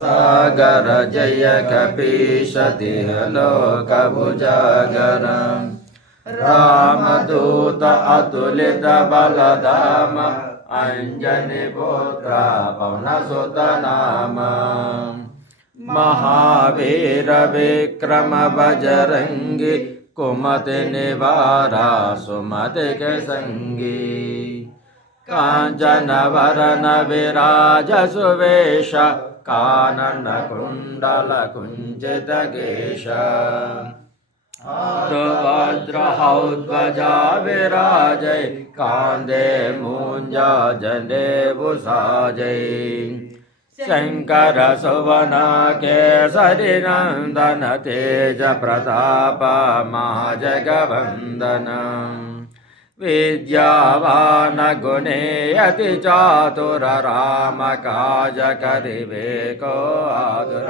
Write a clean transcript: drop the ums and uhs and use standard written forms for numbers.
सागर जय कपीश लोकभुजागर रामदूत अतुलित बलधाम अंजनी पुत्र पवनसुत नाम महावीर विक्रम बजरंगी कुमति निवारा सुमति के संगी कांचन वरन विराज सुवेश कानन कुंडल कुंजित केश वज्रहौध्वजा विराजय कांधे मूंजा जनेऊ साजय शंकर सुवन केसरी नंदन तेज प्रताप महाजगवंदन विद्यावान गुणे अति चातुर राम काज करिबे को आतुर